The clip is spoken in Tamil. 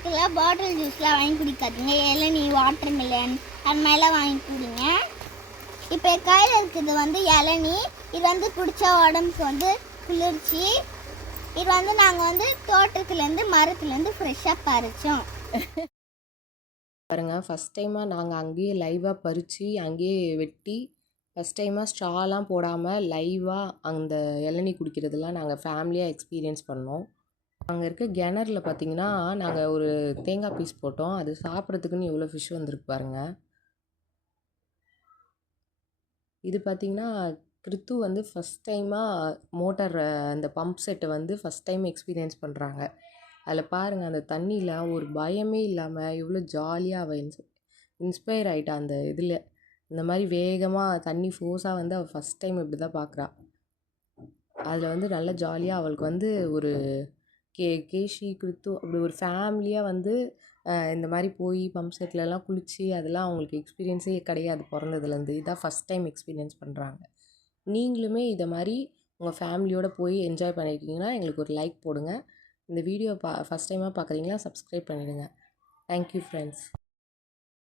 பார்க்கில் பாட்டில் ஜூஸ்லாம் வாங்கி குடிக்காதீங்க. இளநீ, வாட்டர் மிலன் அது மாதிரிலாம் வாங்கி குடிங்க. இப்போ கையில் இருக்கிறது வந்து இளநீ. இது வந்து குடித்தா உடம்புக்கு வந்து குளிர்ச்சி. இது வந்து நாங்கள் வந்து தோட்டத்துலேருந்து மரத்துலேருந்து ஃப்ரெஷ்ஷாக பறித்தோம். பாருங்க, ஃபஸ்ட் டைமாக நாங்கள் அங்கேயே லைவாக பறித்து அங்கேயே வெட்டி ஃபஸ்ட் டைமாக ஸ்ட்ராலாம் போடாமல் லைவாக அந்த இளநீ குடிக்கிறதுலாம் நாங்கள் ஃபேமிலியாக எக்ஸ்பீரியன்ஸ் பண்ணோம். அங்கே இருக்க கிணறுல பார்த்தீங்கன்னா நாங்கள் ஒரு தேங்காய் பீஸ் போட்டோம். அது சாப்பிட்றதுக்குன்னு எவ்வளோ ஃபிஷ் வந்திருக்கு பாருங்கள். இது பார்த்திங்கன்னா கிறித்து வந்து ஃபஸ்ட் டைமாக மோட்டார் அந்த பம்ப் செட்டை வந்து ஃபஸ்ட் டைம் எக்ஸ்பீரியன்ஸ் பண்ணுறாங்க. அதில் பாருங்கள், அந்த தண்ணியில் ஒரு பயமே இல்லாமல் எவ்வளோ ஜாலியாக அவள் இன்ஸ்பயர் ஆகிட்டா அந்த இதில். இந்த மாதிரி வேகமாக தண்ணி ஃபோர்ஸாக வந்து அவள் ஃபஸ்ட் டைம் இப்படி தான் பார்க்குறா. அதில் வந்து நல்ல ஜாலியாக அவளுக்கு வந்து ஒரு கேஷி கிறித்து அப்படி ஒரு ஃபேமிலியாக வந்து இந்த மாதிரி போய் பம்ப் செட்லலாம் குளித்து அதெல்லாம் அவங்களுக்கு எக்ஸ்பீரியன்ஸே கிடையாது பிறந்ததுலேருந்து. இதான் ஃபஸ்ட் டைம் எக்ஸ்பீரியன்ஸ் பண்ணுறாங்க. நீங்களுமே இதை மாதிரி உங்கள் ஃபேமிலியோடு போய் என்ஜாய் பண்ணியிருக்கீங்கன்னா எங்களுக்கு ஒரு லைக் போடுங்க. இந்த வீடியோ ஃபஸ்ட் டைமாக பார்க்குறீங்களா, சப்ஸ்கிரைப் பண்ணிவிடுங்க. Thank you friends.